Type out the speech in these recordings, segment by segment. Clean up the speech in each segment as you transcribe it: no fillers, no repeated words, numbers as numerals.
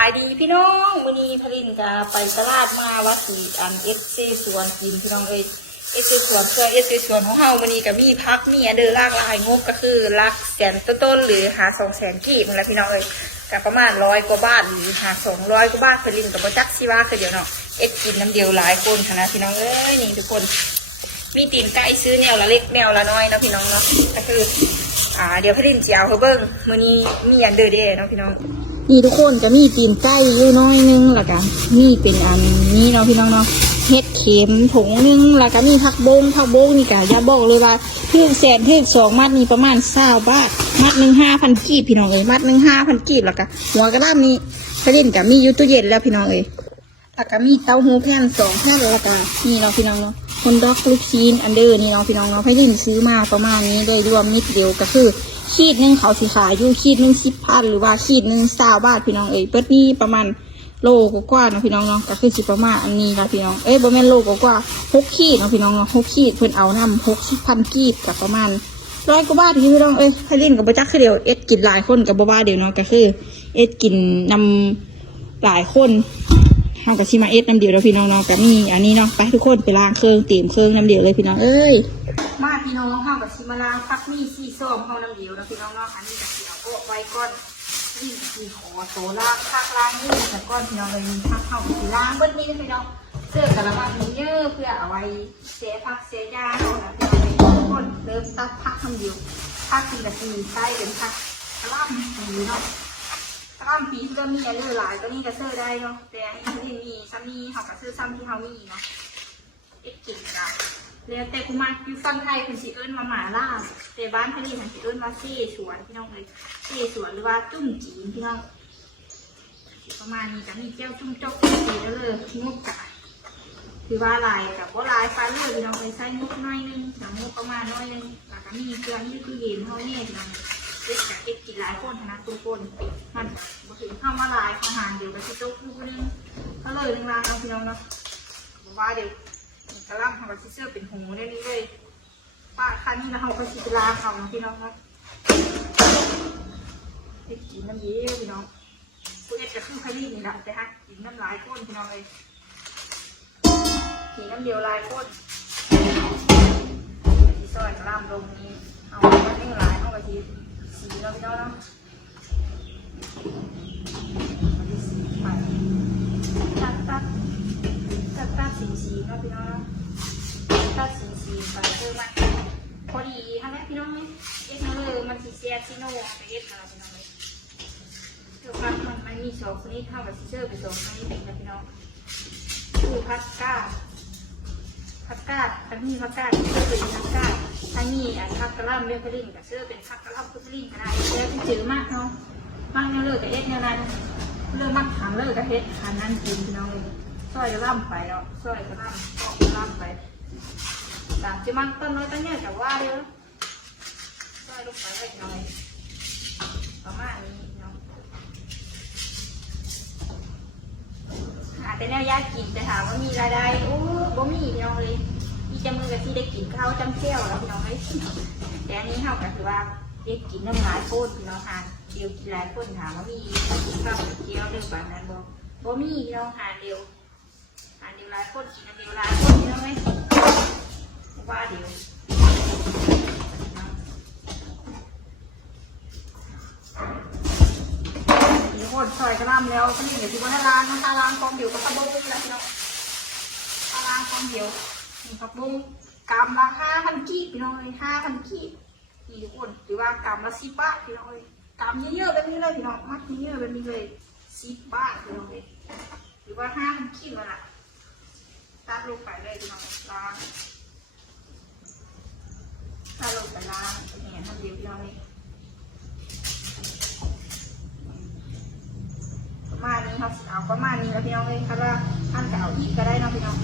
ายดีพี่น้องมื้อนี้พลินจะไปตลาดมาวัดสีอันเอสซีสวนกินพี่น้องเอ้ยเอสซีสวนเพื่อเอสซีสวนของเฮามื้อนี้ก็มีพักมีเดอหลากหลายงบก็คือหลักแสนต้นๆหรือหา200,000กีบนั่นแหละพี่น้องเอ้ยก็ประมาณ100 กว่าบาทหรือหา200 กว่าบาทพลินก็บ่จักสิว่าคือเดียวเนาะเอ็ดกินน้ำเดียวหลายคนค่ะนะพี่น้องเอ้ยนี่ทุกคนมีตีนไก่ซื้อแนวละเล็กแนวละน้อยเนาะพี่น้องเนาะก็คือเดี๋ยวพลินจะเอาเบิ่งมื้อนี้มีอันเดอเด้เนาะพี่น้องนี่ทุกคนจะมีตีนไก่อยู่น้อยนึงแล้วก็นี่เป็นอันนี้เนาะพี่น้องเนาะเห็ดเข็มถุงนึงแล้วก็มีผักบงนี่ก็อย่าบอกเลยว่าถึง100,000ถึง2 มัดนี่ประมาณ20 บาทมัดหนึ่ง5,000 กีบพี่น้องเอ้ยมัดหนึ่ง5,000 กีบแล้วก็หัวกระด้ามนี้พลินกับมีอยู่ตู้เย็นแล้วพี่น้องเอ้ยแล้วก็มีเต้าหู้แผ่น2 แผ่นแล้วก็นี่เนาะพี่น้องเนาะคนดอกลูกชิ้นอันเดอร์นี่เนาะพี่น้องเนาะพลินซื้อมาประมาณนี้เลยรวมนิดเดียวก็คือขีดหนึ่งเขาสิขายอยู่ขีดหนึ่ง10,000หรือว่าขีดหนึ่ง20 บาทพี่น้องเอ้ยเปิดนี่ประมาณโลกว่าเนาะพี่น้องเนาะก็คือสิประมาณอันนี้ละพี่น้องเอ้ยบ่แม่นโลกว่า6 ขีดเนาะพี่น้องเนาะ6 ขีดเพิ่นเอานำ60,000 กีบกับประมาณ100 กว่าบาทพี่น้องเอ้ยพลินกับบ่จักคือเดียวเอ็ดกินหลายคนกับบ่ว่าเดียวเนาะก็คือเอ็ดกินนำหลายคนเฮาก็สิมาเอ็ดน้ำเดียวแล้วพี่น้องเนาะก็มีอันนี้เนาะไปทุกคนไปล้างเครื่องเตรียมเครื่องน้ำเดียวเลยพี่น้องเอ้ยมาพี่น้องเฮากับชิมาลาพักมีซี่ส้มเฮาน้ำเดียวนะพี่น้องเนาะอันนี้จะเกี่ยวโปะไว้ก้อนนี่คือขอโซล่าพักล้างนี่แต่ก้อนพี่น้องเลยมีพักเฮาสีล้างเบิ้ลนี่นะพี่น้องเสื้อกระมังมีเยอะเพื่อเอาไว้เสียพักเสียยาเฮานะพี่น้องเลยทุกคนเริ่มตัดพักน้ำเดียวพักทีละทีใส่เป็นพักกระลำปีเนาะกระลำปีก็มีอะไรหลายก็นี่จะเสื้อได้เนาะแต่อันนี้ที่มีซ้ำนี่เฮากับเสื้อซ้ำที่เฮามีเนาะเอ็ดกิ่งจ้ะแล้วแต่กูมาอยู่ฝั่งไทยคุณสิเอิ้นมาหมาล่าแต่บ้านพลีคุณสิเอิ้นมาเซ่สวนพี่น้องเลยเซ่สวนหรือว่าจุ่มจีนพี่น้องประมาณนี้จะมีเจ้าจุ่มจกสีแล้วเลยงบกะคือว่าลายกับว่าลายฟ้าเลยพี่น้องเลยใส่งบน้อยนึงแต่งบประมาณน้อยนึงแล้วก็มีเครื่องที่คือเย็นเขาเนี่ยพี่น้องเล็กกับเอ็กกินหลายคนนะทุกคนมันมาถึงเข้ามาลายอาหารเดี๋ยวไปที่โต๊ะลูกนึงก็เลยนึงลาเอาพี่น้องเนาะว่าเดี๋ยวกระลำทำแบบเสื้อเป็นหูได้นี่เลยป้าคันนี้เราเอาไปชิลาเขาพี่น้องครับไปกินน้ำเยี่ยวพี่น้องกูเอ็ดจะขึ้นคดีนี่แหละแต่ฮะกินน้ำลายก้นพี่น้องเลยกินน้ำเดียวลายก้นที่ซอยกระลำลงนี้เอาไปนึ่งลายเอาไปทีสีเราพี่น้องเนาะตัดสีเนาะพี่น้องตัดสีไปคือมันพอดีทั้งนั้นพี่น้องเนี่ยเอ็ดมาเลยมันสีเสียสีโน่ไปเอ็ดมาพี่น้องเลยคือมันมี2 ชนิดเท่ากับซีเซอร์ไป2 ชนิดนะพี่น้องคือพักก้าทั้งนี้พักก้าเสื้อเป็นพักก้าทั้งนี้พักกระลำเรียกพลินกับเสื้อเป็นพักกระลำพุทธลินก็ได้แล้วที่จืดมากเนาะมากเนี่ยเลยกับเอ็ดเนี่ยนั้นเรื่องมักขังเลยกับเอ็ดขันนั้นกินพี่น้องเลยซอยกระลำไปเนาะซอยกระลำไปตามจะมันต้นน้อยต้นเนี่ยแต่ว่าเดี๋ยวซอยลงไปได้หน่อยประมาณนี้เนาะแต่แนวยากกินแต่ถามว่ามีรายได้โอ้บ่มีพี่น้องเลยที่จำมือกับที่ได้กินข้าวจำเชี่ยวแล้วพี่น้องเลยแต่อันนี้เท่ากับคือว่าได้กินน้ำหลายโคตรพี่น้องทานเดียวกินหลายคนถามว่ามีกินข้าวเชี่ยวเรื่องแบบนั้นบ่มีพี่น้องทานเดียวหลายคนกินเดียวหลายคนพี่น้องเลยว่าเดียวทุกคนซอยกระลำแล้วก็นี่เดี๋ยวที่ว่าล้างนะคะล้างกองเดียวกับกระบุ้งแล้วพี่น้องล้างกองเดียวนี่กระบุ้งกำละ5,000 กีบพี่น้องเลย5,000 กีบนี่ทุกคนหรือว่ากำละ10 บาทพี่น้องเลยกำเยอะๆแบบนี้เลยพี่น้องมัดเยอะๆแบบนี้เลย10 บาทพี่น้องเลยหรือว่า5,000 กีบแล้วล่ะตัดลงไปเลยพี่น้องล้างถ้าลงไปล้างเป็นอย่างนี้ทำเดียวพี่น้องเลยประมาณนี้ครับเอาประมาณนี้แล้วพี่น้องเลยครับว่าท่านจะเอาอีกก็ได้นะพี่น้อง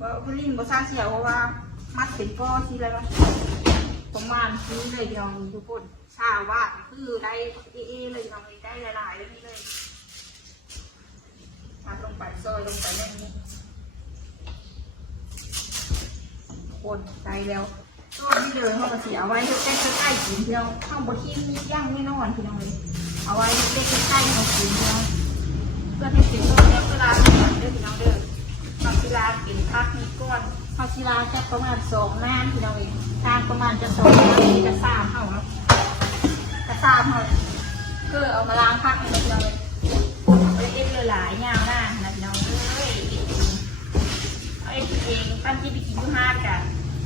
ว่าพี่ลิงบอซ่าเสียวเพราะว่ามัดเป็นก้อนที่อะไรวะประมาณนี้เลยพี่น้องทุกคนชาว่าคือได้เลยพี่น้องเลยได้หลายๆเลยนี่เลยมัดลงไปซอยลงไปแบบนี้คนใจแล้ว ต้นนี่เลยเขาก็สีเอาไว้ใกล้ๆกินพี่น้องข้างบนที่มีย่างไม่นอนพี่น้องเลยเอาไว้เล็กๆใกล้ๆเขากินพี่น้องเพื่อให้เป็นต้นแล้วเวลาเดือดเด้อพี่น้องเด้อบางศิลาเป็นพักมีก้อนบางศิลาจะประมาณ2 น้ำพี่น้องเองทางประมาณจะ2 น้ำจะ3เขาครับจะ3เขาก็เอามาล้างพักนี่พี่น้องเลยเอ็ดเลยหลายยาวหน้านะพี่น้องเอ้ยเอาเอ็ดเองปั้นที่ไปกินยูฮาร์ดกัน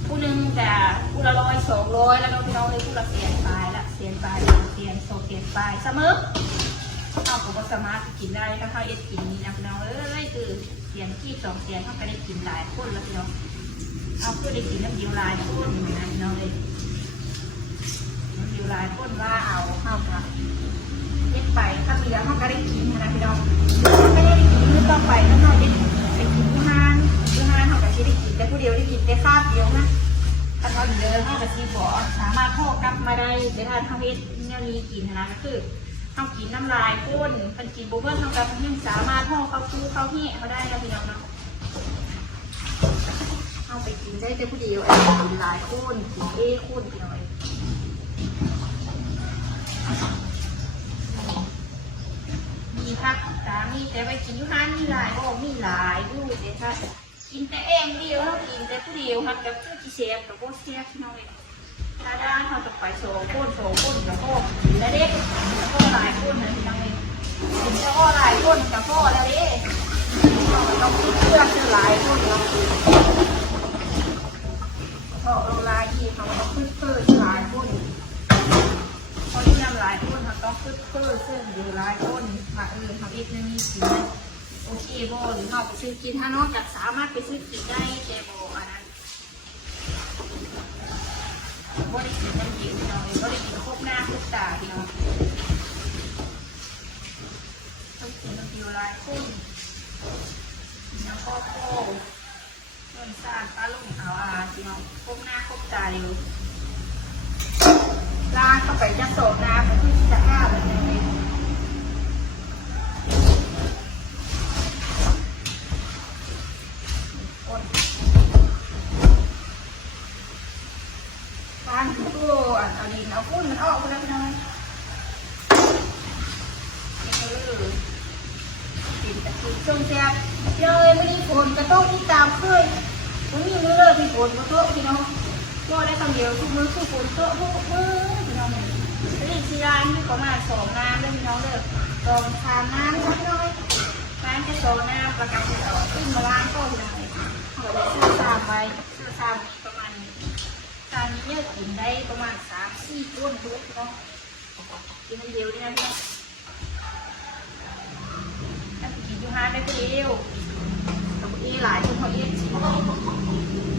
ผู้หนึ่งแต่ผู้ละ100 200แล้วก็พี่น้องเลยผู้ละ100 ปลายละ100 ปลาย100 200 ปลายเสมอเอาผมก็สามารถกินได้ถ้าเขาเอ็ดกินนี่นะพี่น้องเลยคือ100 ที่200เขาก็ได้กินหลายคนแล้วพี่น้องเอาเพื่อได้กินน้ำเดียวหลายคนนะพี่น้องเลยน้ำเดียวหลายคนว่าเอาเข้ากันเอ็ดไปถ้ามีแล้วเขาก็ได้กินนะพี่น้องไม่ได้กินคือต่อไปถ้าเขาเอ็ดไปกินผู้ห้านเขาก็จะได้กินแต่ผู้เดียวได้กินแต่คาบเดียวนะถ้าเขาเดินเขาก็ซีบอสามารถโทษกลับมาได้แต่ถ้าเขาเอ็ดเนี่ยมีกินนะก็คือเขากินน้ำลายก้นมันกินบุเบิ้ลทำกับยังสามารถห่อเขาคู่เขาเหี้ยเขาได้นะพี่น้องเนาะเอาไปกินได้แต่ผู้เดียวกินลายก้นกินก้นพี่น้อยมีพักสามีแต่ไปกินยูฮานมีหลายก็มีหลายดูเด็ดค่ะกินแต่เองเดียวเขากินแต่ผู้เดียวครับกับผู้ที่เชฟกับผู้เชฟพี่น้อยถ้าได้เขาจะไปโซ่ก้นกับพ่อและเด็กกับพ่อหลายก้นนะพี่น้องเองกินแล้วก็หลายก้นกับพ่อแล้วเด็กต้องเลือกคือหลายก้นเราพ่อเราลายที่เขาต้องขึ้นหลายก้นพอที่นำหลายก้นเขาต้องขึ้นซึ่งอยู่หลายก้นมาเขาเอ็กซ์นี่กินโอเคโบหรือเขาไปซื้อกินถ้านอกจากสามารถไปซื้อกินได้แต่โบอันนั้นบริกินน้ำจิ้มพี่น้องบริกินครบหน้าครบตาพี่น้องต้องกินน้ำจิ้มลายกุ้งน้ำข้าวโพดเงินซ่านปลาลุ่มเอาพี่น้องครบหน้าครบตาเดียวล้างเข้าไปจะโสดน้ำที่จะอ้าวเลยการตัวเอาดินเอาฟุ้นมันออกไปแล้วน้อยติดตะกี้ช่วงแซ่บเลยไม่ได้ฝนกระโต๊ะที่ตามเคยมันมีมือเลยพี่ฝนกระโต๊ะพี่น้องก็ได้คำเดียวทุกมือคือฝนโต๊ะทุกมือพี่น้องนี่ชีร้านที่ประมาณ2 น้ำเลยพี่น้องเลย2 3 น้ำพี่น้อยน้ำแค่2 น้ำประกันจะเอาขึ้นมาล้างก็พี่น้องเอาไปซื้อ3 ใบซื้อ3ประมาณนี้ตอนนี้เนี่ยกินได้ประมาณ3-4 ก้นทุกพี่น้องกินคนเดียวนี่นะพี่น้องถ้ากินยูฮาร์ดได้คนเดียวแต่หลายคนเขาเอ็ดสิ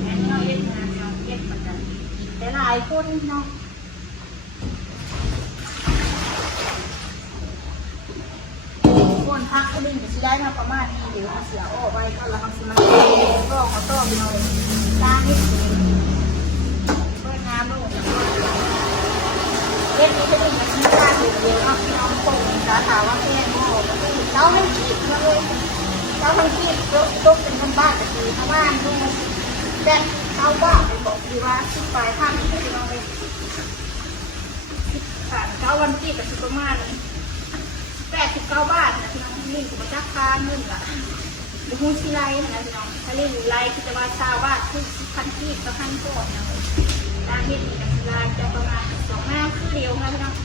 แม่นี่เขาเอ็ดนะพี่น้องเอ็ดเหมือนกันกินได้หลายคนพี่น้องคนพักก็ดิ้นจะได้มาประมาณนี้เดี๋ยวเขาเสียโอ้ไว้ก็แล้วเขาสิมันก็เขาต้มพี่น้องล้างนิดนึงเปิดน้ำลงเล่นนี้จะดิ้นมาชิ้นข้าวเดียวเอาพี่น้องตรงสาขาว่าแค่โม่เจ้าให้ขีดเลยเจ้าให้ขีดยกเป็นบ้านแต่คือข้างบ้านดูแต่เจ้าว่าไปบอกดีว่าขึ้นไปข้ามที่เราไปเจ้าวันที่กับสุประมาณ89 บาทนะพี่น้องนี่คือมาจักปลาเงินละดูหุ้นชีไรนะพี่น้องถ้าเล่นอยู่ไรคือจะว่า20 บาทคือ1,000 กีบต่อ1,000 โกดนะร้านเฮ็ดนี่กับชีไรจะประมาณ2 หน้าคือเดียวนะพี่น้อง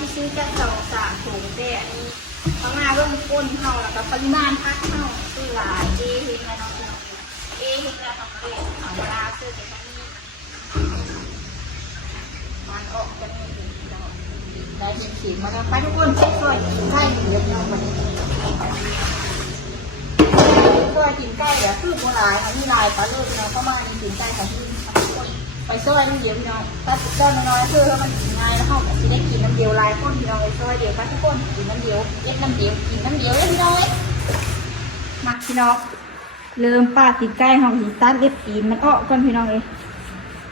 ที่ซื้อจะ2-3 ถุงแต่อันนี้ข้างหน้าเริ่มก้นเข้าแล้วก็ปริมาณพักเข้าคือหลายเห็นแล้วเนาะเห็นแล้วทำเลยเอาเวลาซื้อแต่ทั้งนี้มันออกจะมีได้สีมาแล้วไปทุกคนช่วยใกล้เดี๋ยวเรามาช่วยกินใกล้เดี๋ยวคือโบราณมีลายปลาเลือดเราเข้ามากินใกล้ค่ะที่ไปซอยน้ำเดียวพี่น้องถ้าเจ้าน้อยๆคือมันง่ายแล้วเขาจะได้กินน้ำเดียวลายก้นพี่น้องไปซอยเดียวกันทุกคนกินน้ำเดียวเล็กน้ำเดียวกินน้ำเดียวเลยพี่น้องมาพี่น้อง เริ่มปาดตีนไก่ห้องสีตัดเล็บตีนมันอ้อก่อนพี่น้องเลย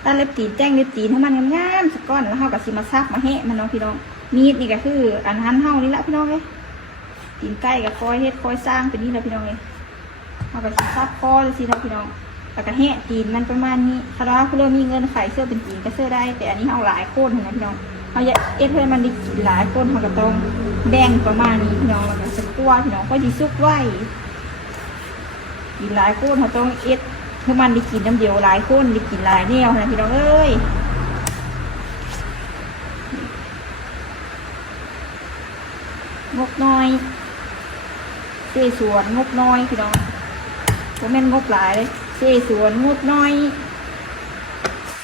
ตัดเล็บตีนแจ้งเล็บตีนให้มันงามๆสักก้อนแล้วเฮากับสิมาซับมาแหะมันน้องพี่น้องมีดนี่ก็คืออันหันเฮานี่ละพี่น้องเลยตีนไก่กับคอยเฮ็ดคอยสร้างเป็นนี่แหละพี่น้องเลยเฮากับสิซับคอสิครับพี่น้องแล้วก็แหะตีนมันประมาณนี้ถ้าว่าคุณเริ่มมีเงินขายเสื้อเป็นตีนก็เสื้อได้แต่อันนี้เฮาหลายโคนนะพี่น้องเฮาอยากเอ็ดให้มันได้กินหลายคนเฮาก็ต้องแบ่งประมาณนี้พี่น้องแล้วก็สกัวพี่น้องก็สิซุกไว้กินหลายคนเขาต้องเอ็ดเพื่อมันได้กินน้ำเดียวหลายคนได้กินหลายแนวนะพี่น้องเอ้ยงบน้อยเสสวนงบน้อยพี่น้องผมแม่นงบหลายเลยเสสวนงบน้อย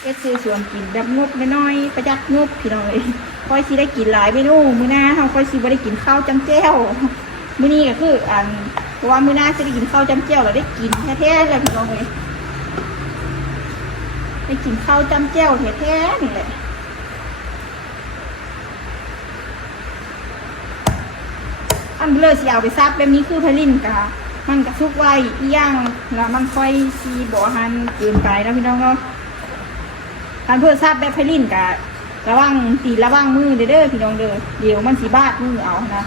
เอ็ดเสสวนกินแบบงบน้อยประหยัดงบพี่น้องเลยค่อยสิได้กินหลายเมนูมื้อหน้าเขาค่อยสิบ่ได้กินข้าวจำแจ่วมื้อนี้ก็คือเพราะว่ามื้อหน้าจะได้กินข้าวจำแจ่วแล้วได้กินแท้ๆเลยพี่น้องเลยได้กินข้าวจำแจ่วแท้ๆนี่แหละอันเบลอสิเอาไปซับแบบนี้คือพลินกะมันกระซุกไว้อีย่างแล้วมันค่อยซีบ่หันเกินไปแล้วพี่น้องเนาะการเพื่อซับแบบพลินกะระวังตีระวังมือเด้อพี่น้องเด้อเดี๋ยวมันสิบาดมือเอานะ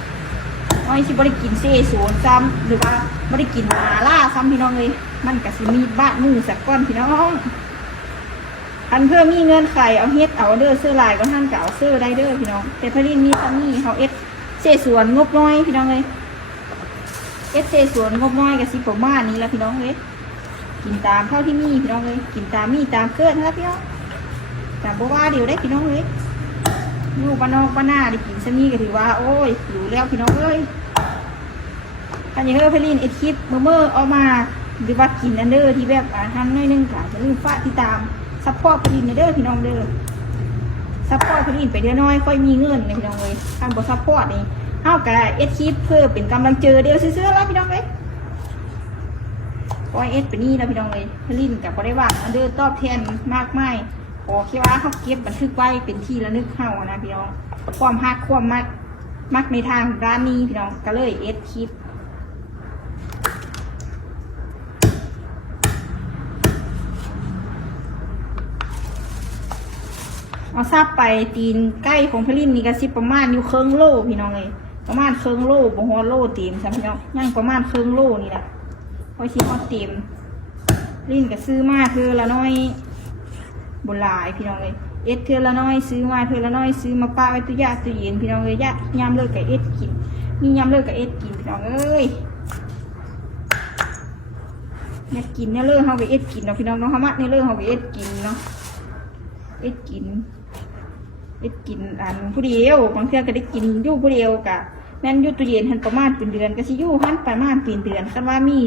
น้อยสิบ่ได้กินเซ่สวนซ้ำหรือว่าบ่ได้กินมาล่าซ้ำพี่น้องเลยมันก็สิมีบาดมือสักก้อนพี่น้องอันเพื่อมีเงินไข่เอาเฮ็ดเอาเด้อเสื้อลายก็ท่านเก่าเสื้อได้เด้อพี่น้องแต่พลินมีซ้ำนี่เขาเอ็ดเซ่สวนงบน้อยพี่น้องเลยเอ็ดเซ่สวนงบน้อยก็สิประมาณนี้แล้วพี่น้องเลยกินตามเท่าที่มีพี่น้องเลยกินตามมีตามเกิดนะพี่น้องแต่บ่ว่าเดี๋ยวได้พี่น้องเลยลูกบ้านนอกบ้านหน้าได้กินซะนี่ก็ถือว่าโอ้ยอยู่แล้วพี่น้องเอ้ยอันนี้พลินเอ็ดคลิปเมื่อเอามาหรือว่ากินอันเดอร์ที่แบบทำน้อยนึงค่ะจะลืมฟ้าที่ตามซัพพอร์ตพลินเด้อพี่น้องเด้อซัพพอร์ตพลินไปเดี๋ยวน้อยค่อยมีเงินเลยพี่น้องเลยการบอซัพพอร์ตนี่เท่ากับเอ็ดคลิปเพื่อเป็นกำลังเจอเดียวซื้อๆแล้วพี่น้องเลยก็เอ็ดไปนี่แล้วพี่น้องเลยพลินกับก็ได้ว่าอันเดอร์ตอบแทนมากไม่โอเคว่าเขาเก็บบันทึกไว้เป็นที่ระลึกเข้านะพี่น้องความฮักความมักในทางร้านนี้พี่น้องก็เลยเอ็ดคลิปเอาซับไปตีนใกล้ของพลินมีกระซิบประมาณอยู่เครื่องโลพี่น้องเลยประมาณเครื่องโลบ่ฮอโลตีมใช่พี่น้องย่างประมาณเครื่องโลนี่แหละพอชิมเอาตีมลินก็ซื้อมาคือละน้อยบนหลายพี่น้องเลยเอ็ดเทือละน้อยซื้อมาเทือละน้อยซื้อมาป้าไว้ตู้ยาตู้เย็นพี่น้องเลยยะยำเลิกกับเอ็ดกินมียำเลิกกับเอ็ดกินพี่น้องเอ้ยเนี่ยกินเนี่ยเลิกเขาไปเอ็ดกินเนาะพี่น้องเนาะฮามัดเนี่ยเลิกเขาไปเอ็ดกินเนาะเอ็ดกินผู้เดียวบางเทือก็ได้กินยู่ผู้เดียวกะแม่นยู่ตู้เย็นหันประมาณเป็นเดือนก็สิยู่หันประมาณเป็นเดือนคันว่ามี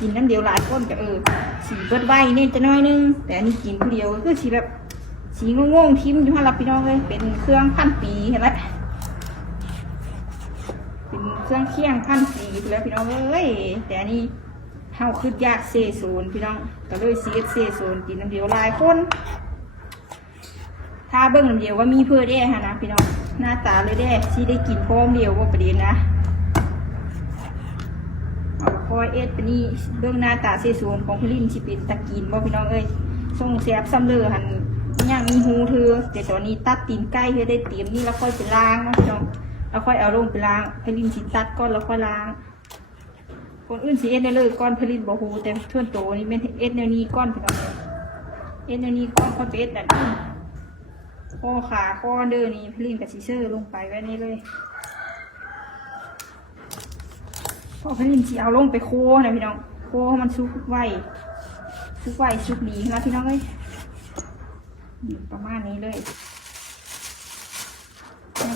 กินน้ำเดียวหลายคนก็สีเบิดไว้เนี่ยจะน้อยนึงแต่อันนี้กินผู้เดียวก็คือสีแบบสีงงๆทิมอยู่ให้รับพี่น้องเลยเป็นเครื่อง1,000 ปีเห็นไหมเป็นเครื่องเคี่ยง1,000 ปีแล้วพี่น้องเอ้ยแต่อันนี้เฮาคือยากเซโซนพี่น้องก็เลยเซโซนกินน้ำเดียวหลายคนถ้าเบิ้งน้ำเดียวว่ามีเพื่อได้ฮะนะพี่น้องหน้าตาเลยได้ที่ได้กินพร้อมเดียวว่าประเด็นนะเอาคอยเอ็ดไปนี่เบิ้งหน้าตาเซโซนของพี่ลินชิเป็นตะกินบ่พี่น้องเอ้ยส่งแสบซ้ำเลยหันย่างมีหูเธอแต่ตอนนี้ตัดตีนใกล้เธอได้เตรียมนี่แล้วค่อยไปล้างนะพี่น้องแล้วค่อยเอาลงไปล้างพี่ลินชิตัดก้อนแล้วค่อยล้างคนอื่นสิเอ็ดได้เลยก้อนพี่ลินบ่หูแต่เพื่อนโตนี่เป็นเอ็ดแนวนี้ก้อนพี่น้องเอ็ดแนวนี้ก้อนค่อยไปเอ็ดนั่นข้อขาข้อเดินนี่พี่ลินกับซีเซอร์ลงไปไว้นี่เลยพอพี่ลินสีเอาลงไปโค้นะพี่น้องโค้มันซุกไว้ซุกดีนะพี่น้องเลยประมาณนี้เลย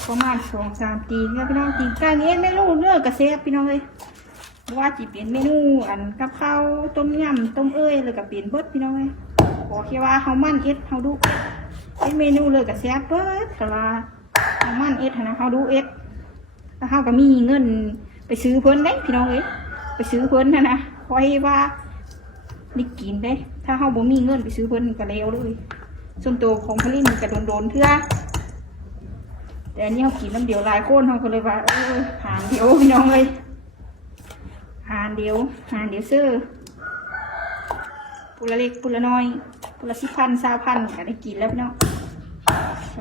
ประมาณ2-3 ตีนะพี่น้องตีใกล้นี้ไม่รู้เนื้อกระเซฟพี่น้องเลยว่าจีเปลี่ยนเมนูกับข้าวต้มยำต้มเลยกับเปลี่ยนเบิดพี่น้องเลยโอเคว่าเขามั่นเอ็ดเขาดูเป็นเมนูเลยกับแซ่บเบิดกะลาเขามั่นเอ็ดนะเขาดูเอ็ดแล้วเขาก็มีเงินไปซื้อเพิ่นได้พี่น้องเอ้ยไปซื้อเพิ่นนะคอยว่านี่กินได้ถ้าเขาบ่มีเงินไปซื้อเพิ่นก็เลวเลยส่วนตัวของพลินกระโดนเถื่อแต่อันนี้เขากินน้ำเดียวหลายคนเขาก็เลยว่าหารเดียวพี่น้องเลยหารเดียวซื้อ ปุระเล็กปุระน้อยปุระ10,000 20,000ก็ได้กินแล้วพี่น้อง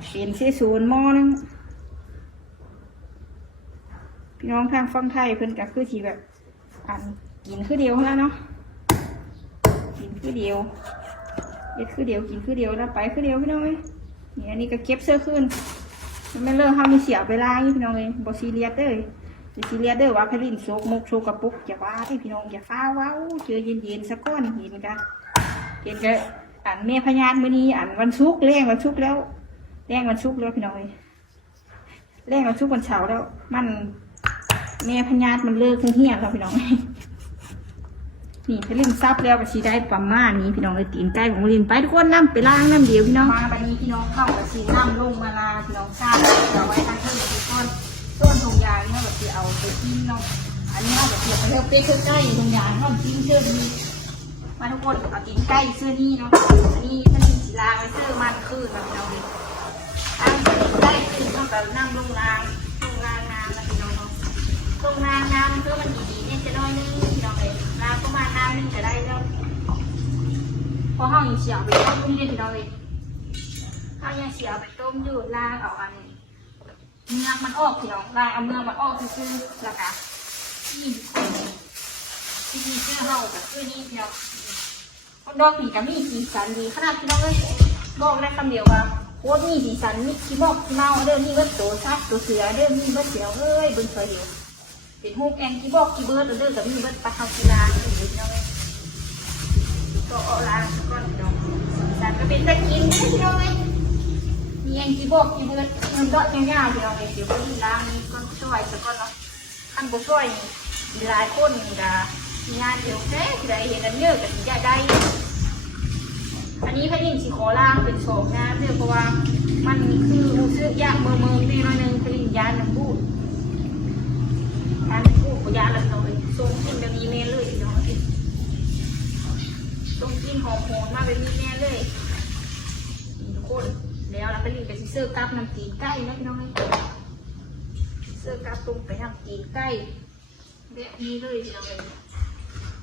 เป็นเซซูนหม้อนึงพี่น้องทางฝั่งไทยเพิ่นก็คือที่แบบกินคือเดียวแล้วเนาะกินคือเดียวเย็ดคือเดียวกินคือเดียวแล้วไปคือเดียวพี่น้องเลยนี่อันนี้ก็เก็บเสื้อขึ้นไม่เลิกเขามีเสียเวลาพี่น้องเลยบอซีเรียสเด้อซีเรียสเด้อว่าพลินโซกมุกโซกระปุกอย่าว่าให้พี่น้องอย่าฟ้าว้าวเจอเย็นๆสักก้อนเห็นกันเห็นกันเมียพญานมื้อนี้วันศุกร์แรงวันศุกร์แล้วแรงวันศุกร์แล้วพี่น้องเลยแรงวันศุกร์วันเสาร์แล้วมันเมียพญานมันเลิกเฮี้ยแล้วพี่น้องนี่พลินซับแล้วก็สีได้ประมาณนี้พี่น้องเลยตีนไก่ของลินไปทุกคนน้ำไปล้างน้ำเดียวพี่น้องมาบันนี้พี่น้องเข้ากับสีน้ำลงมาลาพี่น้องทราบเอาไว้ทางที่ทุกคนต้นทงยางเนี่ยแบบที่เอาไปกินเนาะอันนี้เอาแบบเสียบไปเรื่อยๆใกล้ๆทงยางเขาจิ้มเชื่อดีมาทุกคนเอาตีนไก่เสื้อนี่เนาะอันนี้ท่านสีลางไว้เสื้อมันคืนแบบเราเลยตั้งตีนไก่ขึ้นต้องแบบน้ำลงลางน้ำนะพี่น้องเนาะลงน้ำเพื่อมันดีๆเนี่ยจะน้อยนึงพี่น้องเลยลางประมาณน้ำนึงจะได้แล้วพอห้องเสียบไปต้มนี่เลยพี่น้องเลยห้องยังเสียบไปต้มอยู่ลางเอาอันเมืองมันออกพี่น้องลางเอาเมืองมันออกคือราคาที่เสื้อเฮากับเสื้อนี่พี่น้องคนดอกผีกับมีสีสันดีขนาดพี่น้องเลยบอกได้คำเดียวว่าโคตรมีสีสันมีขี้บอกขี้เมาเดิมมีเบิร์ตัวซักตัวเสือเดิมมีเบิร์เสียวเอ้ยเบิร์เสืออยู่เป็นฮูกแองขี้บอกขี้เบิร์เดิมกับมีเบิร์ปลาเทากีฬาอยู่พี่น้องเลยก็เอาล้างก้อนพี่น้องแต่ก็เป็นตะกินพี่น้องเลยมีแองขี้บอกขี้เบิร์มันเดาะยาวๆพี่น้องเลยเดี๋ยวก็มีล้างนี่ก้อนช่วยสักก้อนเนาะขั้นบุช่วยมีหลายคนกับงานเดี๋ยวแค่ใดเห็นกันเยอะกับสิ่งใหญ่ได้อันนี้พยินสีขอล่างเป็นโฉมนะเนื่องเพราะว่ามันคือซื้อยากเมื่อตีน้อยนึงพยินยานน้ำบูดยานน้ำบูดกับยานละหน่อยส่งกินแบบนี้แม่เลยพี่น้องส่งกินหอมโหดมาแบบนี้แม่เลยทุกคนแล้วเราไปรีบไปซื้อกับน้ำตีนไก่นะพี่น้องเสื้อกระตุ้งไปทำตีนไก่แบบนี้เลยพี่น้องเลย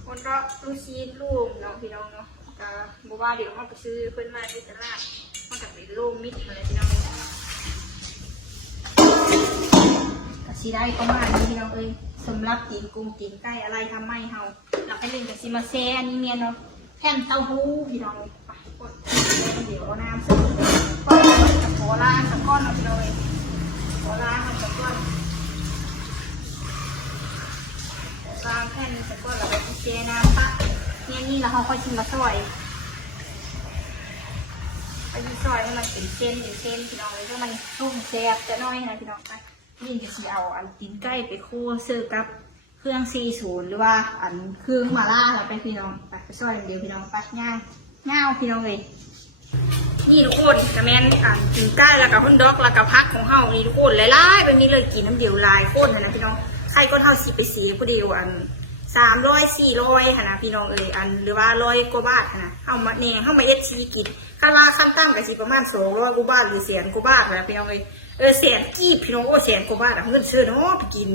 คนก็ลูกชิ้นลูกเนาะพี่น้องเนาะก็บอกว่าเดี๋ยวเขาไปซื้อเพื่อนมาที่ตลาดมันกับเป็นลูกมิดอะไรพี่น้องก็สีได้ประมาณนี้พี่น้องเอ้ยสำหรับตีนกุ้งตีนไก่อะไรทำไม่เฮาเราไปเล่นกับซิมาเซ่อันนี้เมียเนาะแผ่นเต้าหู้พี่น้องเลยไปกดเดี๋ยวน้ำใส่ก็จะขอล้างสักก้อนเนาะพี่น้องเลยขอล้างสักก้อนล้างแผ่นสักก้อนเราไปเจน้ำปะเนี่ยนี่เราค่อยชิมมาซอยไปยิงซอยให้มันเป็นเส้นพี่น้องเลยถ้ามันชุ่มแซ่บจะน้อยนะพี่น้องไปนี่จะสีเอาอันตีนไก่ไปคั่วเสิร์ฟกับเครื่อง40หรือว่าอันเครื่องมาล่าเราไปพี่น้องไปซอยเดียวพี่น้องไปง่ายพี่น้องเลยนี่ทุกคนกระแมนตีนไก่แล้วกับฮอนดอกแล้วกับพักของเฮานี่ทุกคนหลายๆแบบนี้เลยกินน้ำเดียวลายโคตรนะพี่น้องใครก็เท่าสิไปสีผู้เดียวอัน300 400นะพี่น้องอันหรือว่า100 กว่าบาทนะเข้ามาเนี่ยเข้ามาเอชีกินค่าราขั้นต่ำกับสิประมาณ200 กว่าบาทหรือ100 กว่าบาทนะพี่น้อง100 กีบพี่น้อง100 กว่าบาทเงินซื้อเนาะไปกิน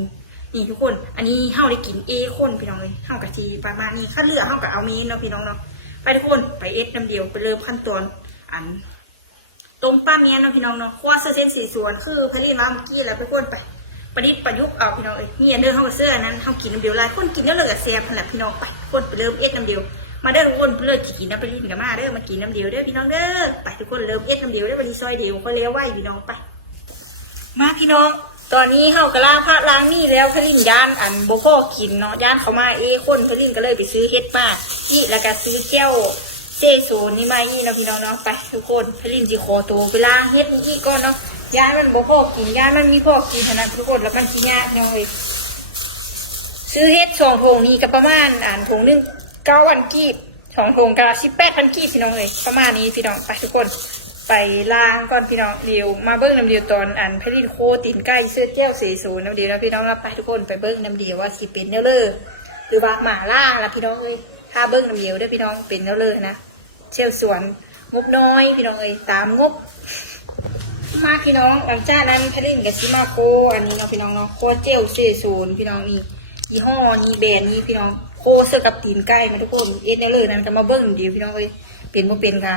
นี่ทุกคนอันนี้เข้าได้กินคนพี่น้องเข้ากับทีประมาณนี้ค่าเหลือเข้ากับเอาเมนเนาะพี่น้องเนาะไปทุกคนไปน้ำเดียวไปเริ่มขั้นตอนอันตรงป้าเมียนเนาะพี่น้องเนาะคว้าเส้นสีส่วนคือผลิตมาเมื่อกี้แล้วไปคนไปประดิษฐ์ประยุกต์เอาพี่น้องมีอันเดิมเข้ากับเสื้อนั้นเขากินน้ำเดียวลายคนกินแล้วเลยกับแซ่บขนาดพี่น้องไปคนไปเริ่มน้ำเดียวมาเด้อทุกคนเลิกกินน้ำไปลิ้นกับมาเด้อมากินน้ำเดียวเด้อพี่น้องเด้อไปทุกคนเริ่มน้ำเดียวได้วันนี้ซอยเดียวก็เลี้ยวไหวพี่น้องไปมาพี่น้องตอนนี้เข้ากระลาพระล้างนี่แล้วผลิตย่านอันโบโก้กินเนาะย่านเขามาคนผลิตก็เลยไปซื้อเฮ็ดมาอีแล้วก็ซื้อแก้วเจโซนี่มาอีนะพี่น้องเนาะไปทุกคนผลิตจีโคตัวไปล้างเฮ็ดนี่ก่อนเนาะย่ามันบ่พอกินย่ามันมีพอกินขนาดทุกคนแล้วมันขี้ยากเนาะเลยซื้อเฮ็ด2 ถุงนี้ก็ประมาณถุงนึง9,000 กีบ2 ถุงก็18,000 กีบพี่น้องเลยประมาณนี้พี่น้องไปทุกคนไปล้างก่อนพี่น้องเดี๋ยวมาเบิ้งน้ำเดียวตอนผลิตโคตีนไก่เสื้อแก้ว40น้ำเดียวนะพี่น้องรับไปทุกคนไปเบิ้งน้ำเดียวว่าสิเป็นเนื้อเลยหรือว่าหมาล่าละพี่น้องเลยถ้าเบิ้งน้ำเดียวได้พี่น้องเป็นเนื้อเลยนะเชี่ยวสวนงบน้อยพี่น้องเลยตามงบมาพี่น้องหลังจากนั้นผลิตกับซิมาโคอันนี้เนาะพี่น้องเนาะโคเจล40พี่น้องนี่ยี่ห้อนี้แบรนด์นี้พี่น้องโค โคเสื้อกับตีนไก่มาทุกคนเอ็ดในเลยนั้นก็มาเบิ้งเดียวพี่น้องเลยเป็นบ่เป็นค่ะ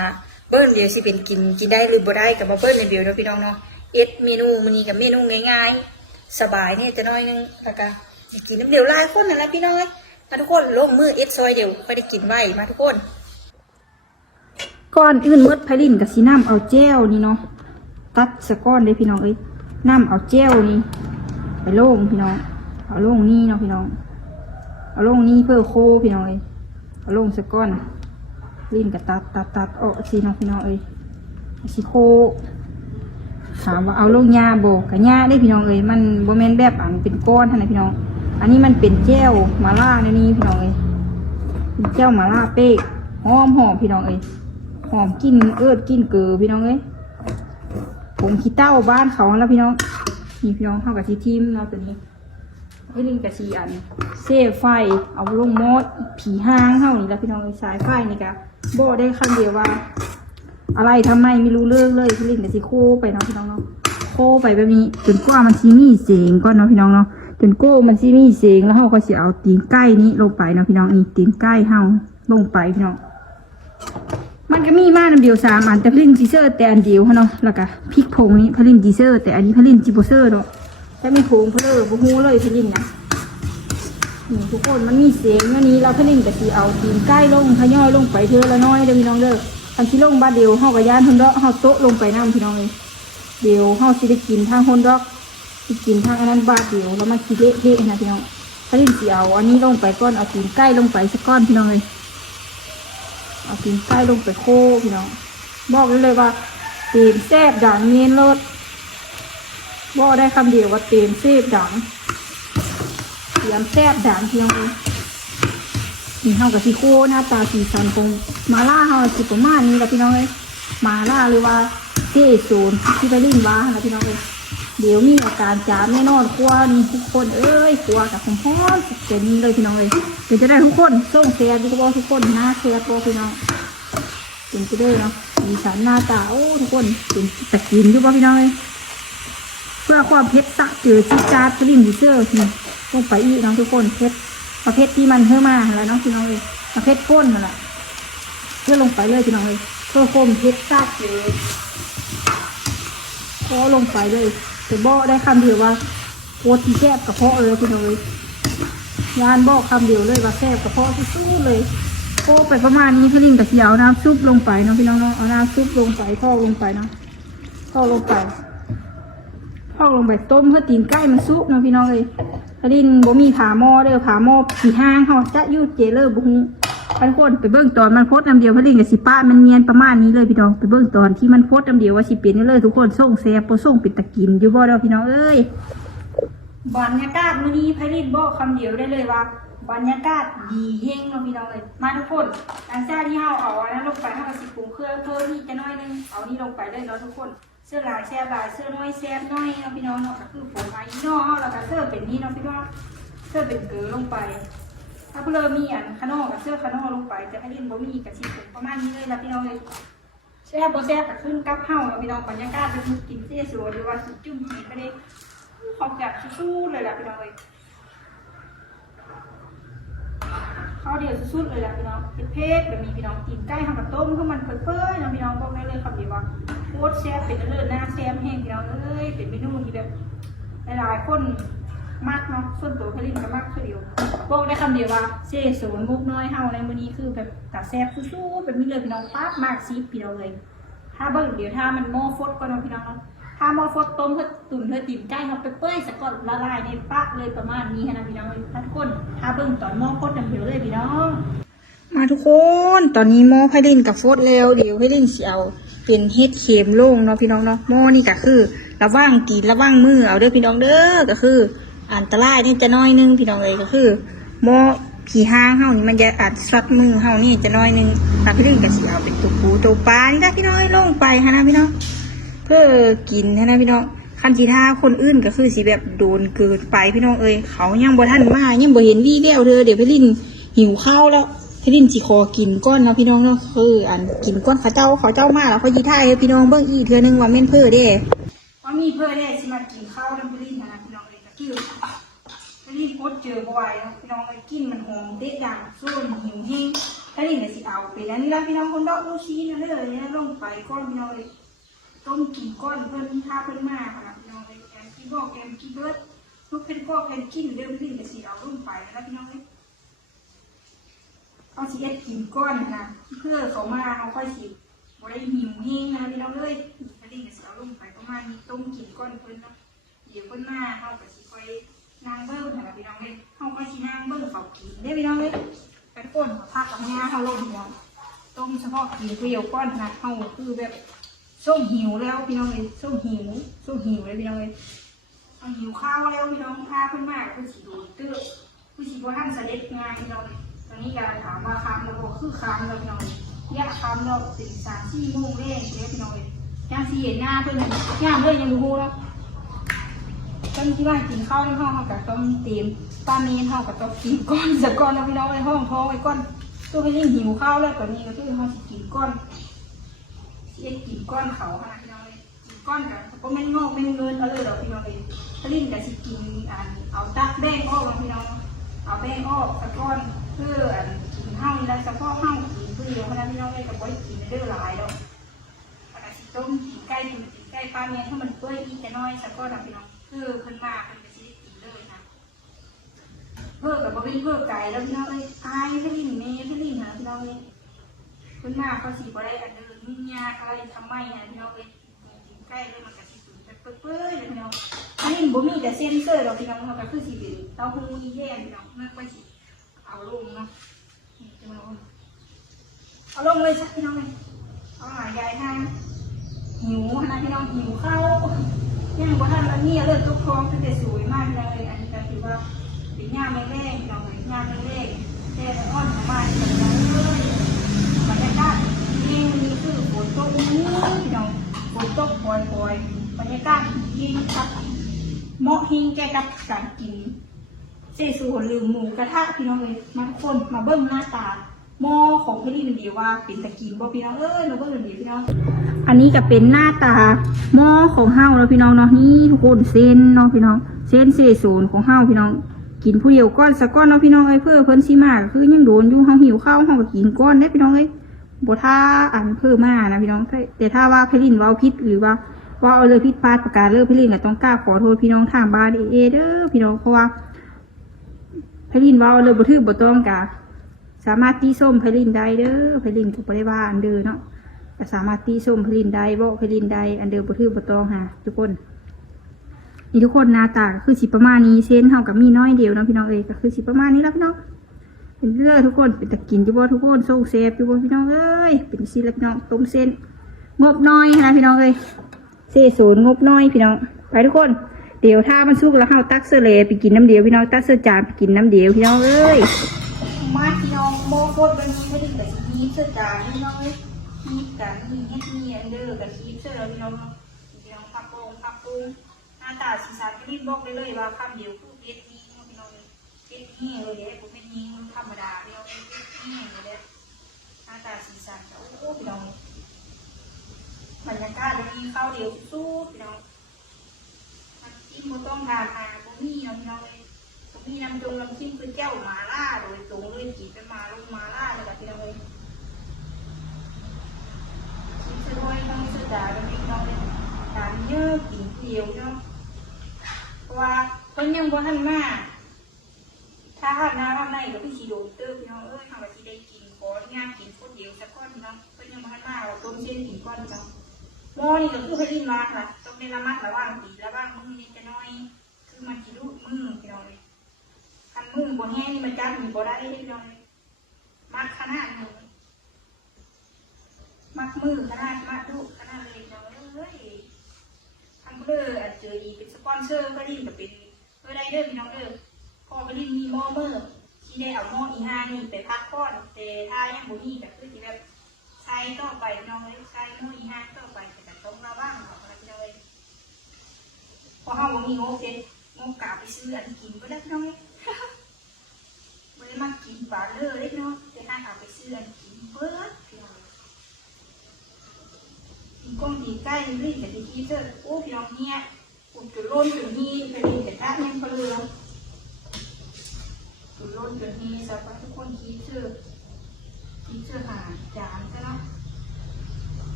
เบิ้งเดียวสิเป็นกินได้หรือบ่ได้กับมาเบิ้งในเดียวเนาะพี่น้องเนาะเอ็ดเมนูมื้อนี้กับเมนูง่ายๆสบายนี่จะน้อยนึงแล้วก็กินน้ำเดียวหลายคนนั่นแหละพี่น้องมาทุกคนลงมือเอ็ดซอยเดียวค่อยได้กินไว้มาทุกคนก่อนอื่นมืดไพลินกับสีน้ำเอาเจลนี่เนาะตัดสะก้อนเลยพี่น้องน้ำเอาเจลนี่ไปโล่งพี่น้องเอาโล่งนี่เนาะพี่น้องเอาโล่งนี่เพื่อโคพี่น้องเอาโล่งสะก้อนลิ้นกับตัดออกสีน้องพี่น้องสีโคถามว่าเอาโล่งยาโบกับยาได้พี่น้องมันโบแมนแบบอันเป็นก้อนท่านนะพี่น้องอันนี้มันเป็นเจลมาล่าในนี้พี่น้องเป็นเจลมาล่าเป๊กหอมพี่น้องหอมกินกินเกลือพี่น้องผมขี้เต้าบ้านเขาแล้วพี่น้องนี่พี่น้องเข้ากับทีทีมเราตัวนี้ให้ลิงกับชีอันเซ่ไฟเอาลงมอดผีห้างเท่านี้แล้วพี่น้องสายไฟนี่กะบ่ได้คำเดียวว่าอะไรทำไมไม่รู้เรื่องเลยพี่ลิงกับชีโคไปเนาะพี่น้องเนาะโคไปแบบนี้จนกว่ามันซีมีเสียงก่อนเนาะพี่น้องเนาะจนโก้มันซีมีเสียงแล้วเขาก็จะเอาตีนใกล้นี้ลงไปเนาะพี่น้องนี่ตีนใกล้เฮาลงไปพี่น้องมันก็มีมาอันเดียว3 อันแต่พลินจีเซอร์แต่อันเดียวเนาะแล้วก็พริกผงนี้พลินจีเซอร์แต่อันนี้พลินจิโบเซอร์เนาะแต่ไม่ผงเพลอบุ้งเลยพลินนะนี่ทุกคนมันมีเสียงอันนี้เราพลินกับสีเอาตีนใกล้ลงทย่อยลงไปเธอละน้อยเด้อพี่น้องเด้ออันที่ลงบ้านเดียวเฮากับย่านฮอนดอกเฮาโต๊ะลงไปน้ำพี่น้องเลยเดี๋ยวเฮาสิได้กินทางฮอนดอกสิกินทางอันนั้นบาดเดียวแล้วมันสิเละนะพี่น้องพลินสีเอาอันนี้ลงไปก้อนเอาตีนใกล้ลงไปสักก้อนพี่น้องเลยเอาตีนใกล้ลงไปโคพี่น้องบอกเลยว่าเต็มแซ่บดังเงี้ยรสบอกได้คำเดียวว่าเต็มแซ่บดังเตรียมแซ่บดังพี่น้องนี่เฮากับซีโคหน้าตาสีสันคงมาล่าเฮาสิประมาณนี้แหละพี่น้องมาล่าเลยว่าเจ๊โซนที่ไปลิ่นว้านะพี่น้องเดี๋ยวมีอาการจามแน่นอนกลัวนี่ทุกคนกลัวกับผมพร้อมเดี๋ยวนี้เลยพี่น้องเดี๋ยวจะได้ทุกคนส่งเสียดีกว่าทุกคนนะเสียตัวพี่น้องเป็นจะได้เนาะมีสารหน้าตาทุกคนเป็นตะกินอยู่ป่ะพี่น้องเพื่อความเผ็ดสะเจอจิจาร์ลิ่นดิเซอร์นี่ลงไปอีกน้องทุกคนเผ็ดประเภทที่มันเพิ่มมาแล้วน้องพี่น้องประเภทก้นนั่นแหละเพื่อลงไปเลยพี่น้องเพื่อความเผ็ดสะเจอก็ลงไปเลยแต่บอกได้คำเดียวว่าโคตรที่แซ่บกระเพาะเลยพี่น้องยานบอกคำเดียวเลยว่าแซ่บกระเพาะสู้เลยโคไปประมาณนี้พี่ลิงกับเสียวน้ำซุปลงไปเนาะพี่น้องเนาะเอาน้ำซุปลงไปทอดลงไปเนาะทอดลงไปต้มเพื่อตีนใกล้มันซุปเนาะพี่น้องพี่ลิงบ่มีผาหม้อเด้อผาหม้อผีห้างเขาจะยืดเจเลอร์บุ้งทุกคนไปเบื้องตอนมันโพดน้ำเดียวพี่ลิงกับสิป้ามันเนียนประมาณนี้เลยพี่น้องไปเบื้องตอนที่มันโพดน้ำเดียวว่าสิเปลี่ยนเลยทุกคนส่งแซ่บโปส่งเป็นตะกินอยู่บ่เด้อพี่น้องบรรยากาศมื้อนี้พี่ลิงบอกคำเดียวได้เลยว่าบรรยากาศดีเฮงเนาะพี่น้องมาทุกคนหลังจากที่เอาอันนั้นลงไปให้มันสิปรุงเครื่องเพิ่มนี่จะน้อยนึงเอานี่ลงไปเลยเนาะทุกคนเสื้อลายแซ่บลายเสื้อน้อยแซ่บน้อยเนาะพี่น้องเนาะก็คือผมไอ้นอเอาแล้วก็เสื้อเป็นนี่เนาะพี่น้องเสื้อเป็นเกลือลงไปถ้าเพื่อมีอันขนมกับเสื้อขนมลงไปจะให้เล่นบ่มีกับชีสประมาณนี้เลยนะพี่น้องแซ่บบ่แซ่บก็ขึ้นกับเฮาเนาะพี่น้องบรรยากาศเป็นกินเสียสวยหรือว่าสุดจุ่มกินก็ได้ของแบบสู้เลยล่ะพี่น้องข้าวเดียวสุดๆเลยแหละพี่น้องเผ็ดแบบมีพี่น้องกินใกล้ทำกับต้มคือมันเปื่อยๆนะพี่น้องบอกได้เลยคำเดียวว่าโคตรแซ่บเป็นเลิศหน้าแซ่บแห้งพี่น้องเป็นเมนูที่แบบหลายๆคนมากเนาะส่วนตัวผลิตก็มากคือเดียวบอกได้คำเดียวว่าเซ่โซนมุกน้อยเฮาในมื้อนี้คือแบบตาแซ่บสู้ๆแบบนี้เลยพี่น้องปั๊บมากซีพี่น้องเลยถ้าเบิ่งเดี๋ยวถ้ามันโม่ฟดก็น้องพี่น้องเนาะถ้าโม่ฟดต้มเพื่อตุ๋นเพื่อตีนใกล้เขาเปื่อยๆสักก่อนละลายในปั๊บเลยประมาณนี้นะพี่น้องทุกคนถ้าเบิ่งตอนโม่ฟดน้ำเดียวเลยพี่น้องมาทุกคนตอนนี้โม่ไพลินกับฟดแล้วเดี๋ยวไพลินสิเอาเป็นเฮ็ดเค็มลงเนาะพี่น้องเนาะโม่นี่ก็คือระวังกินระวังมือเอาเด้อพี่น้องเด้อก็คืออันตรายนี่จะน้อยนึงพี่น้องเลยก็คือโม่ผีห้างเฮานี่มันจะอาจซัดมือเฮานี่จะน้อยนึงแต่ไพลินก็สิเอาเป็นตัวปูตัวปลานี่นะพี่น้องลงไปฮะนะพี่น้องเพื่อกินนะพี่น้องคันจีท่าคนอื่นก็คือสีแบบโดนเกินไปพี่น้องเขายังบ่ทันมายังบ่เห็นวี่แววเธอเดี๋ยวพี่ลินหิวข้าวแล้วพี่ลินจีคอกินก้อนนะพี่น้องเนาะคืออันกินก้อนเขาเจ้ามาแล้วเขาจีท่าพี่น้องเบิ้งอีเธอหนึ่งว่าเม่นเพื่อเด้ว่ามีเพื่อเด้สิมากินข้าวน้ำพี่ลินนะพี่น้องก็คือ ถ้ารีบโคตรเจอบ่อยเนาะพี่น้องไปกินมันหอมเด็ดอย่างส่วนหิวแห้งถ้ารีบเนี่ยสิเอาไปแล้วนี่ละพี่น้องคนดอกลูกชิ้นนั่นเลยเนี่ยลงไปก้อนพี่น้องเลยต้มกินก้อนเพิ่นท่าเพิ่นมากค่ะพี่น้องเลยแกงขี้บอกแกงขี้เบิร์ดลูกเพิ่นก็เพิ่นกินเดิมพี่เนี่ยสิเอาลงไปแล้วพี่น้องเลยเอาสิเอ็ดกินก้อนนะเพื่อเขามาเอาค่อยสิบ่ได้หิวแห้งนะพี่น้องเลยถ้ารีบเนี่ยสิเอาลงไปประมาณนี้ต้มกินก้อนเพิ่นเนาะเดี๋ยวเพิ่นมาเขาก็สิค่อยนางเบิ้งค่ะพี่น้องเลยเขาก็สินางเบิ้งเขากินได้พี่น้องเลยไปก้นเขาพักกับงาเขาลงพี่น้องต้มเฉพาะกินเปรี้ยวก้อนนะเขาคือแบบส้มหิวแล้วพี่น้องเลยส้มหิวเลยพี่น้องเลยเอาหิวข้าวแล้วพี่น้องพาเพิ่นมากเพิ่นสิโดนเตื้อผู้สิบ่ทันเสด็จงานพี่น้องเลยตอนนี้การถามว่าคำเราบอกคือคำเราพี่น้องเลยยะคำเราถึง3-4 โมงเร่งเลยพี่น้องเลยยังสิเห็นหน้าเพิ่นย่ามเพิ่นยังดูแล้วตอนที่ว่ากินข้าวในห้องเขากับต้มเต็มป้าเมนห้องกับต้มกินก้อนสักก้อนแล้วพี่น้องในห้องท้องไอ้ก้อนตัวพี่ยิ่งหิวข้าวแล้วตอนนี้ก็คือเขากินก้อนกินก้อนเขาขนาดพี่น้องเลยกินก้อนกันก็ไม่งอกไม่เงินอะไรหรอกพี่น้องเลยถ้าลิ้นกับสิกินเอาตักแป้งออกพี่น้องเอาแป้งออกสักก้อนเพื่อกินข้าวนี่แล้วเฉพาะข้าวกินเพื่อขนาดพี่น้องเลยกับไว้กินไม่ได้หลายหรอกขนาดสิต้มกินใกล้ป้าเมนถ้ามันเปื่อยอีกจะน้อยสักก้อนพี่น้องเพิ่นมาเป็นชีวิตกินเลยนะเพิ่กับบ่เป็นเพิ่ไก่แล้วพี่น้องเลยอายพี่ลินเมย์พี่ลินนะพี่น้องเลยเพิ่นมาเขาสีบ่ได้อันเดินมุ่งยากอะไรทำไมนะพี่น้องเลยกินใกล้เลยมันก็สิตุ๋นไปเปื่อยเลยพี่น้องอันนี้บ่มีแต่เส้นเสื้อหรอกพี่น้องมันก็คือสิเป็นเต้าหู้อีแย่พี่น้องนั่นก็สิเอาลงเนาะจะมาเอาลงเลยสักพี่น้องเลยเอาหายายทางหิวนะพี่น้องหิวข้าวย่างบ้านเราเนี่ยเลือดทุกครองคือจะสวยมากเลยอันนี้ก็ถือว่าเป็นย่างไม่แรงเราเหมือนย่างไม่แรงแต่อ่อนของมันแบบนั้นเลยบรรยากาศเย็นมีคือฝนตกนี้เราฝนตกปล่อยบรรยากาศเย็นครับเหมาะหิงแก่กับการกินเสสูหรือหมูกระทะพี่น้องเลยมาทุกคนมาเบิ้งหน้าตาหม้อของพี่นี่มันดีว่าเป็นตะกินบ่พี่น้องเราเบิ้งมันดีพี่น้องอันนี้ก็เป็นหน้าตาหม้อของเฮาแล้วพี่น้องเนาะนี่ทุกคนเส้นเนาะพี่น้องเส้นเสสูนของเฮาพี่น้องกินผู้เดียวก้อนสักก้อนเนาะพี่น้องเพื่อเพิ่นสิมากคือยังโดนอยู่เฮาหิวข้าวเฮาก็กินก้อนได้พี่น้องบ่ท่าอันเพิ่มมานะพี่น้องแต่ถ้าว่าพี่ลินเว้าผิดหรือว่าเอาเลยผิดพลาดประการเลิกพี่ลินก็ต้องกล้าขอโทษพี่น้องทางบ้านเด้อพี่น้องเพราะว่าพี่ลินเว้าเลยบ่ถือบ่ต้องกะสามารถตีส้มพี่ลินได้เด้อพี่ลินก็บ่ได้ว่าอันเด้อเนาะก็สามารถตีส้มพลินได้บ่พลินได้อันเดิมบ่ถือบ่ต้องหาทุกคนนี่ทุกคนหน้าตาคือสิประมาณนี้เส้นเท่ากับมีน้อยเดียวนะพี่น้องก็คือสิประมาณนี้แล้วพี่น้องเป็นเรื่องทุกคนเป็นตะกินอยู่บ่ทุกคนส่งเซฟอยู่บ่พี่น้องเป็นสิแล้วพี่น้องต้มเส้นงบน้อยนะพี่น้องเสสูนงบน้อยพี่น้องไปทุกคนเดี๋ยวถ้ามันสุกแล้วเฮาตักเสื้อเลไปกินน้ำเดียวพี่น้องตักเสื้อจานไปกินน้ำเดียวพี่น้องมาพี่น้องโมโคตรเป็นนี้ไม่ได้แต่ยีเสื้อจานพี่น้องคีบกันมีเฮ็ดมีอันเดอร์กับคีบเสื้อเราพี่น้องพักโป่งหน้าตาสีสันก็รีบบอกเลยว่าคำเดียวคือเฮ็ดนี่พี่น้องเฮ็ดนี่เลยเด้ผมเป็นนี่ธรรมดาเดียวเฮ็ดนี่เลยเด้หน้าตาสีสันโอ้พี่น้องบรรยากาศมีข้าวเดียวสู้พี่น้องมันจิ้มต้องทานบ่มีเนาะพี่น้องเลยบ่มีน้ำจิ้มคือแก้วหม่าล่าโดยตรงเลยกินเป็นมาลงมาล่าเลยกับพี่น้องเลยต้องศึกษาเป็นพี่น้องเลยการเยอะกินเที่ยวเนาะเพราะว่าเพิ่นยังบ่ทันมาถ้าหันหน้าทำในก็พี่สีโดนเติมพี่น้องทำแบบที่ได้กินของานกินคนเดียวสักก้อนพี่น้องเพิ่นยังบ่ทันมาเราต้มเส้นกินก้อนพี่น้องหม้อนี่ก็คือให้รีบมาค่ะต้องได้ระมัดระวังตีระวังมือนี่จะน้อยคือมันจะรูดมือพี่น้องเลยคันมือบนแห้งนี่มันจับมีบ่ได้พี่น้องเลยมัดขนาดนึงมักมือขนาดมักดุขนาดเลยน้องทำเพื่อเจออีเป็นสปอนเซอร์ก็ดีแต่เป็นได้เด้อพี่น้องพอก็ดีมีหม้อเมื่อที่ได้เอาหม้ออีห้านี่ไปพักก้อนแต่ถ้ายังบ่มีก็คือที่แบบใช้ต่อไปน้องใช้หม้ออีห้าต่อไปแต่ต้องระวังของเราพี่น้องพอเฮาบ่มีงบเสร็จงบกาไปซื้ออันกินก็ได้น้องไม่ได้มากินปลาเลือดเล็กน้อยแต่ถ้ากาไปซื้ออันกินเพื่อก้มตีใกล้รีดแต่ทีที่เจอโอ้พี่น้องเนี่ยอุดจุดล้นจุดนี้ไปรีดแต่ก้านยังเพลือ สุดล้นจนนี้สักพักทุกคนคิดเชื่อหาจานใช่ไหม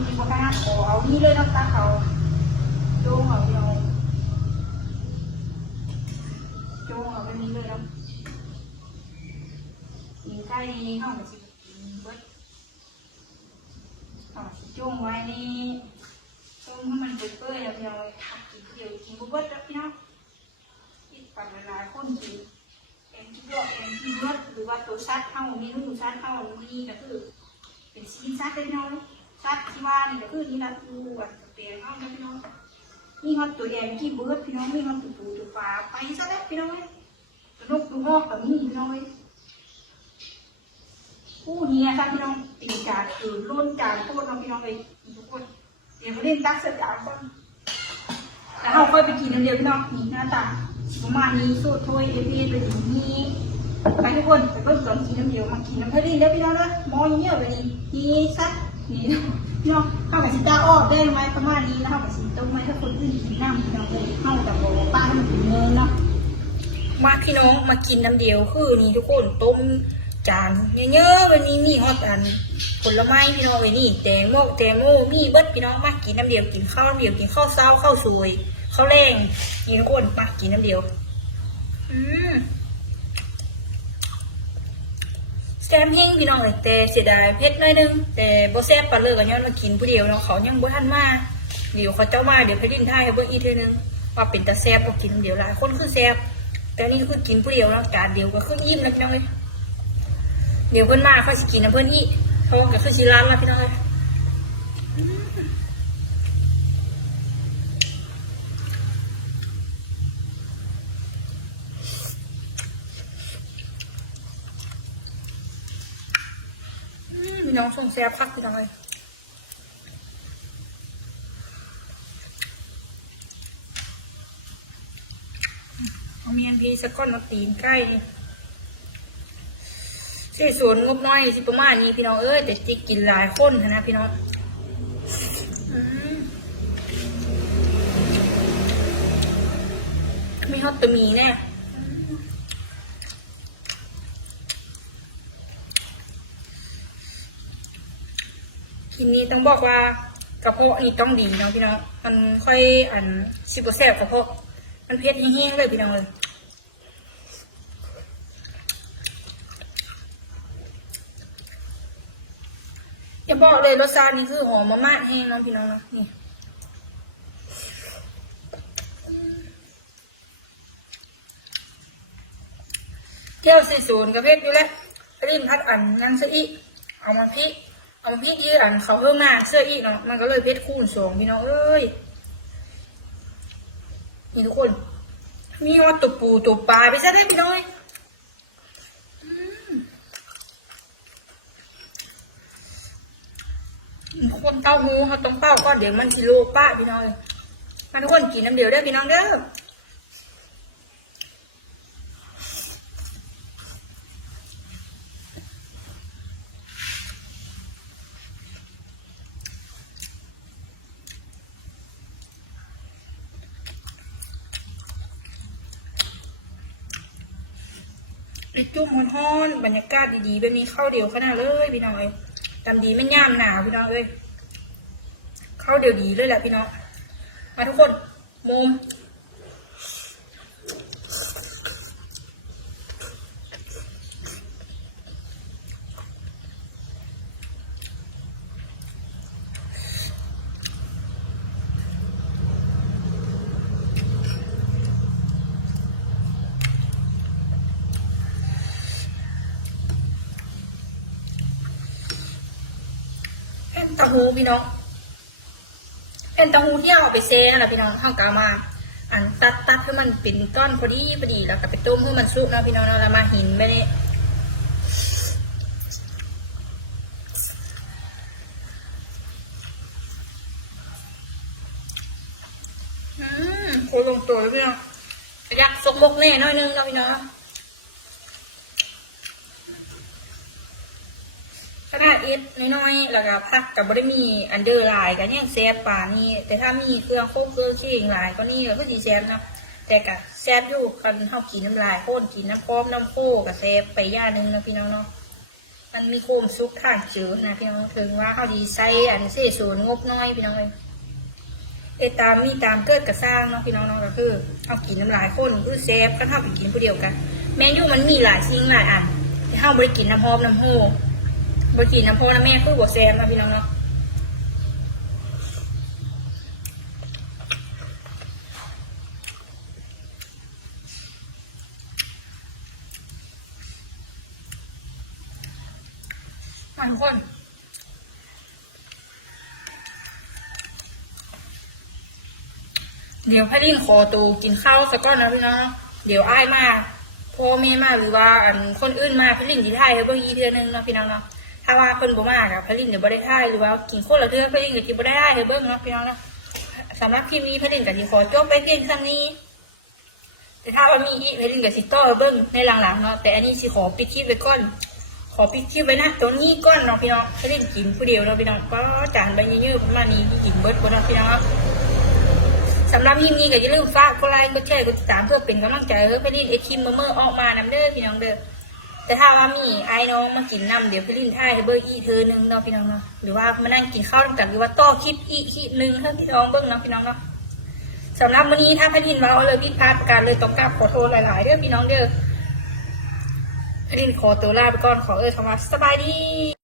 มีพนักขอเอานี่เลยนะคะเขาโจ้งเอาเดียวโจ้งเอาแบบนี้เลยแล้วกินใกล้นี้ห้องมันสิกินเบิดห้องสิโจ้งไว้นี่โจ้งให้มันเปื่อยๆแล้วเดียวทักกินเดียวกินเบิดแล้วพี่น้องกินไปหลายคนกินแกงที่เลือกแกงที่เลือกหรือว่าตัวซัดเข้าเมนูซัดเข้านี่ก็คือเป็นซีนซัดเลยน้องซัดที่ว่านี่ก็คือนี่นะดูแบบเปลี่ยนเข้าพี่น้องนี่ฮอตตัวแดงที่เบิร์ดพี่น้องนี่ฮอตตัวปูตัวปลาไปซะแล้วพี่น้องตัวนกตัวงอกกับนี่พี่น้องผู้เฮียครับพี่น้องตีจานคือล้นจานโคตรน้องพี่น้องเลยทุกคนเดี๋ยวมาเล่นตักเสียจานก่อนแล้วเราค่อยไปกินเดียวพี่น้องนี่หน้าตาประมาณนี้สูตรถ้วยเอพีเป็นอย่างนี้ไปทุกคนไปเพิ่มก่อนกินน้ำเดียวมากินน้ำทะเลได้พี่น้องนะมอเงี้ยแบบนี้นี่ซัดนี่พี่น้องข้าวกับชิต้าอ้อได้ไหมประมาณนี้แล้วข้าวกับชิต้าไหมถ้าคนอื่นกินน้ำพี่น้องเลยข้าวกับโบป้าให้มันถึงเงินเนาะมาพี่น้องมากินน้ำเดียวคือนี่ทุกคนต้มจานเยอะๆวันนี้มีฮอตอันผลไม้พี่น้องวันนี้แตงโมมีเบิดพี่น้องมากินน้ำเดียวกินข้าวน้ำเดียวกินข้าวเช้าข้าวสวยข้าวแรงกินทุกคนมากินน้ำเดียวแซมเฮงพี่น้องเลยแต่เสียดายเพชรน้อยนึงแต่โบแซมปลาเลิกกันย้อนมากินผู้เดียวเนาะเขายังบ่ทันมาเดี๋ยวเขาเจ้ามาเดี๋ยวไปดิ้นท่ายเบิ่งอีกทีนึงว่าเป็นตาแซบก็กินเดียวหลายคนคือแซบแต่นี่คือกินผู้เดียวแล้วจานเดียวก็คืออิ่มแล้วพี่น้องเลยเดี๋ยวเพิ่นมาเขาสิกินนะเพิ่นอีกเขาก็คือสิร้านละพี่น้องเลยพี่น้องส่งแซ่บพักพี่น้องเลยเอาเมียนพีสก้อนมาตีนใกล้นี่ใช่ส่วนงบน้อยสิประมาณนี้พี่น้องเอ้ยแต่จิกินหลายคนนะพี่น้องไม่ฮอตตัวมีแน่ทีนี้ต้องบอกว่ากระเพาะนี่ต้องดีเนาะพี่น้องมันค่อยซิโปแซ่บกระเพาะมันเผ็ดแห้งๆเลยพี่น้องเลยอย่าบอกเลยรสชาตินี่คือหอมมากๆแห้งน้องพี่น้องนะนี่เที่ยวสีศูนย์กระเพาะอยู่แล้วริมพัดนั่นซะอีเอามาพริกยืดเขาเพิ่มหน้าเสื้ออีกเนาะมันก็เลยเพชรคูณ2พี่น้องเอ้ยนี่ทุกคนมีว่าตัวปูตัวปลาไปซะได้พี่น้องคนเต้าหูเขาต้องเต้าก็เดี๋ยวมันกิโลป้าพี่น้องเลยมาทุกคนกินน้ำเดียวได้พี่น้องเด้อไปจุ่มฮ้อนบรรยากาศดีๆแบบนี้เข้าเดียวขนาดเลยพี่น้องเลยทำดีไม่ย่ามหนาวพี่น้องเลยเข้าเดียวดีเลยแหละพี่น้องมาทุกคนมุมเต้าหู้พี่น้องเป็นเต้าหู้ที่เอาไปเซ่นะพี่น้องข้าวกามาตัดให้มันเป็นก้อนพอดีแล้วก็ไปต้มให้มันสุกนะพี่น้องแล้วมาหินไปเลยโคลงตัวแล้วพี่น้องอยากซกมกแน่น้อยนึงนะพี่น้องขนาดเอ็ดน้อยๆแล้วก็ผักกับบะหมี่อันเดอร์ไลน์กันยังแซ่บป่านี่แต่ถ้ามีเครื่องโคกเครื่องเคียงหลายก็นี่ก็คือดีแซ่บนะ แต่กะแซ่บอยู่กันเฮากินน้ำลายโค่นกินน้ำพร้อมน้ำโค้กะแซ่บไปย่านึงนะพี่น้องเนาะมันมีโคมซุกทางจืดนะพี่น้องถึงว่าเขาดีใส่อันเสฉวนงบน้อยพี่น้องเลยตามมีตามเกิดกระสร้างเนาะพี่น้องเนาะก็คือเอากินน้ำลายคนคือแซ่บก็เท่าไปกินผู้เดียวกันเมนูมันมีหลายสิ่งหลายอันที่เท่าบริกินน้ำหอมน้ำหูบริกินน้ำพอน้ำแม่คือบวแซ่บนะพี่น้องเนาะทุกคนเดี๋ยวพี่ลิงขอตัวกินข้าวสักก้อนนะพี่น้องเดี๋ยวอ้ายมาพ่อแม่มาหรือว่าคนอื่นมาพี่ลิงที่ไทยเพิ่งยีเดือนนึงเนาะพี่น้องเนาะถ้าว่าคนบ่มากับพี่ลิงเดี๋ยวบ่ได้ไทยหรือว่ากินคนละเดือนพี่ลิงก็จะบ่ได้ให้เบิ้งเนาะพี่น้องเนาะสำหรับคลิปนี้พี่ลิงก็จะขอจบไปเพียงเท่านี้แต่ถ้าว่ามีอีกพี่ลิงก็สิต่อเบิ้งในหลังๆเนาะแต่อันนี้สิขอปิดคลิปไว้ก่อนขอปิดคลิปไว้นะตัวนี้ก้อนเนาะพี่น้องพี่ลิงกินผู้เดียวเนาะพี่น้องก็จานใบยืดๆประมาณนี้ที่กินเบิร์ดคนเนาะพี่น้องสำหรับคลิปนี้ก็อย่าลืมฝากกดไลค์กดแชร์กดติดตามเพื่อเป็นกำลังใจให้พี่ลินทีมเมื่อออกมานำเด้อพี่น้องเด้อแต่ถ้าว่ามีไอ้น้องมากินน้ำเดี๋ยวพี่ลินท่ายให้เบอร์อีเธอหนึ่งเนาะพี่น้องเนาะหรือว่ามานั่งกินข้าวกันหรือว่าต่อคลิปอีกคลิปหนึ่งให้พี่น้องเบิ้งเนาะพี่น้องเนาะสำหรับวันนี้ถ้าพี่ลินมาเอาเลยพิดพลาดประการเลยต้องกราบขอโทษหลายๆเด้อพี่น้องเด้อพี่ลินขอตัวลาไปก่อนขอคำว่าสบายดี